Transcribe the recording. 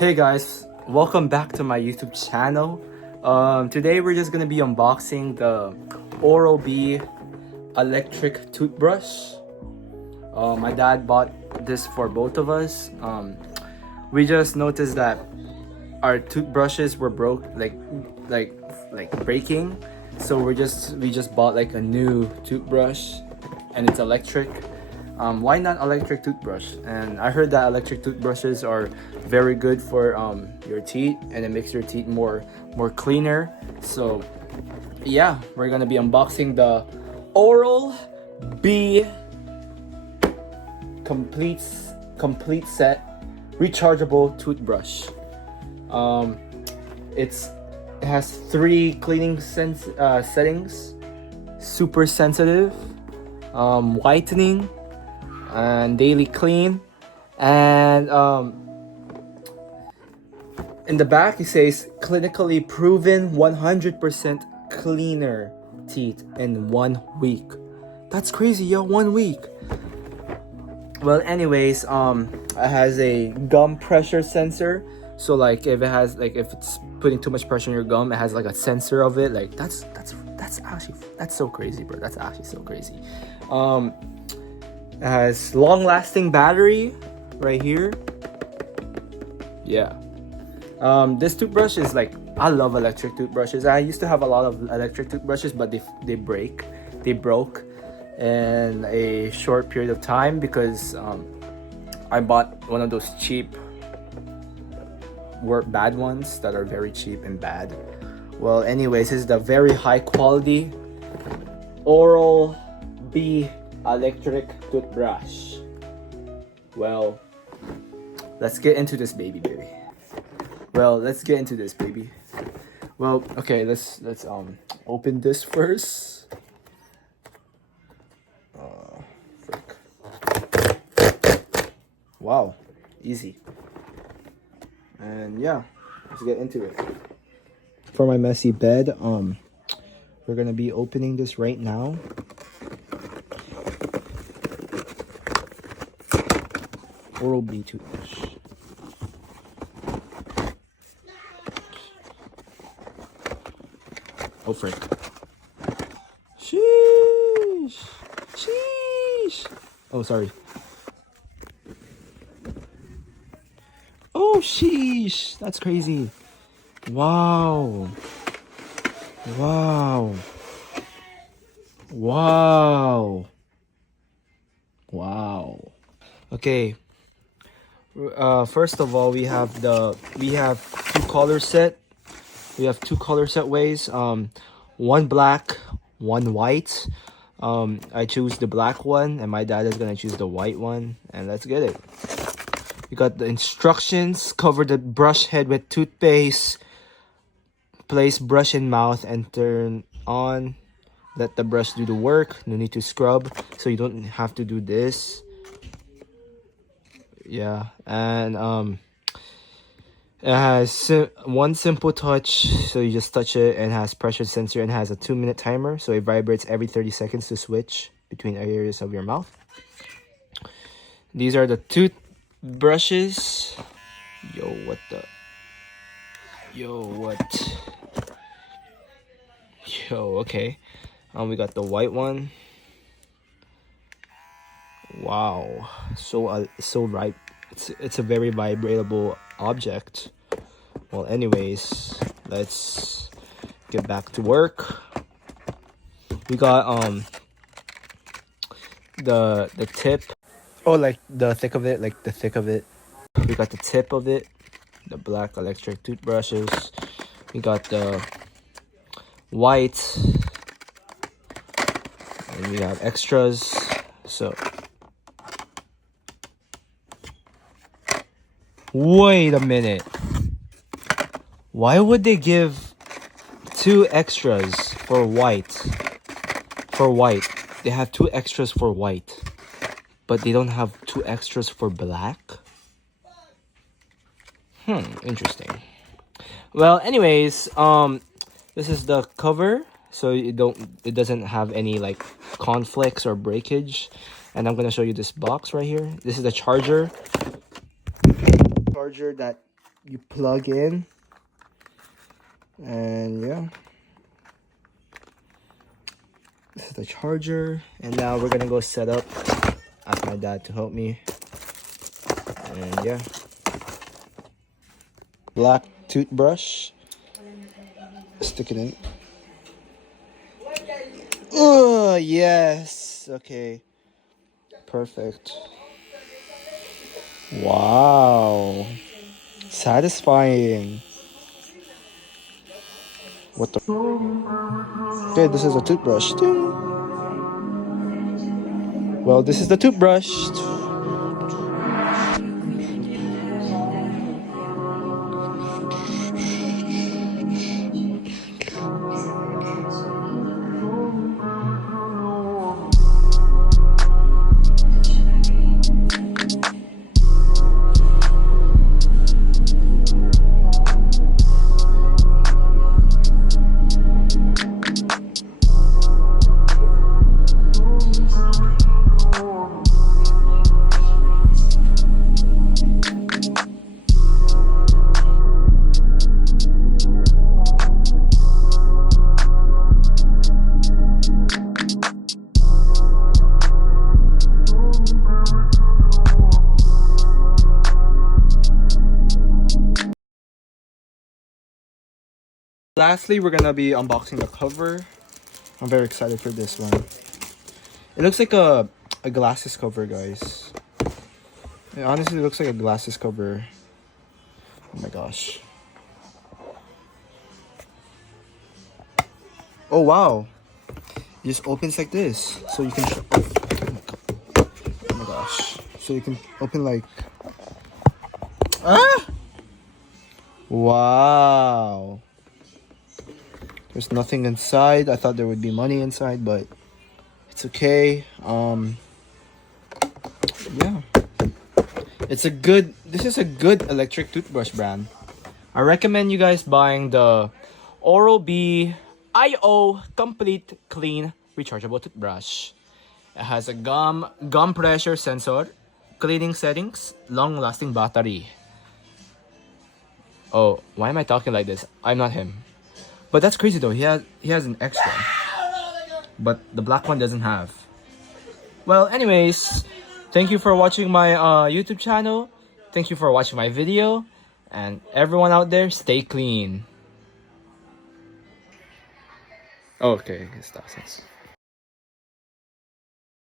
Hey guys, welcome back to my YouTube channel. Today we're just gonna be unboxing the Oral-B electric toothbrush. My dad bought this for both of us. We just noticed that our toothbrushes were like breaking, so we just bought like a new toothbrush, and it's electric. Why not electric toothbrush? And I heard that electric toothbrushes are very good for your teeth, and it makes your teeth more cleaner. So yeah, we're gonna be unboxing the Oral-B complete set rechargeable toothbrush. It has 3 cleaning settings: super sensitive, whitening, and daily clean. And in the back it says clinically proven 100% cleaner teeth in 1 week. That's crazy, yo, 1 week. Well, anyways, it has a gum pressure sensor. So like if it's putting too much pressure on your gum, it has like a sensor of it. Like that's so crazy, bro. That's actually so crazy. It has long-lasting battery right here. Yeah. This toothbrush is like, I love electric toothbrushes. I used to have a lot of electric toothbrushes, but they broke in a short period of time because I bought one of those cheap bad ones that are very cheap and bad. Well, anyways, this is the very high quality Oral-B electric toothbrush. Well, let's get into this baby. Well, okay, let's open this first. Frick. Wow, easy. And yeah, let's get into it. For my messy bed, we're gonna be opening this right now. Oral-B toothbrush. Oh frick. Sheesh. Oh, sorry. Oh, sheesh. That's crazy. Wow. Okay. First of all, we have two color set. We have 2 color set ways. One black, one white. I choose the black one, and my dad is gonna choose the white one. And let's get it. We got the instructions. Cover the brush head with toothpaste. Place brush in mouth and turn on. Let the brush do the work. No need to scrub, so you don't have to do this. Yeah, and it has one simple touch, so you just touch it, and has pressure sensor, and has a 2-minute timer, so it vibrates every 30 seconds to switch between areas of your mouth. These are the toothbrushes. Okay. We got the white one. Wow, so right. It's a very vibratable object. Well, anyways, let's get back to work. We got the tip. Oh, like the thick of it, We got the tip of it, the black electric toothbrushes. We got the white, and we have extras. So wait a minute. Why would they give 2 extras for white? They have 2 extras for white, but they don't have 2 extras for black? Interesting. Well, anyways, this is the cover, so it doesn't have any like conflicts or breakage. And I'm gonna show you this box right here. This is the charger that you plug in, and yeah, this is the charger. And now we're gonna go set up. Ask my dad to help me. And yeah, black toothbrush. Stick it in. Oh yes. Okay. Perfect. Wow. Satisfying. What the? Okay, this is a toothbrush. Ding. Well, this is the toothbrush. Lastly, we're gonna be unboxing the cover. I'm very excited for this one. It looks like a glasses cover, guys. It honestly looks like a glasses cover. Oh my gosh. Oh wow. It just opens like this. So you can oh my gosh. So you can open like ah! Wow. There's nothing inside. I thought there would be money inside, but it's okay. Yeah. This is a good electric toothbrush brand. I recommend you guys buying the Oral-B IO Complete Clean Rechargeable Toothbrush. It has a gum pressure sensor, cleaning settings, long-lasting battery. Oh, why am I talking like this? I'm not him. But that's crazy though. He has an extra, but the black one doesn't have. Well, anyways, thank you for watching my YouTube channel. Thank you for watching my video, and everyone out there, stay clean. Okay, stop.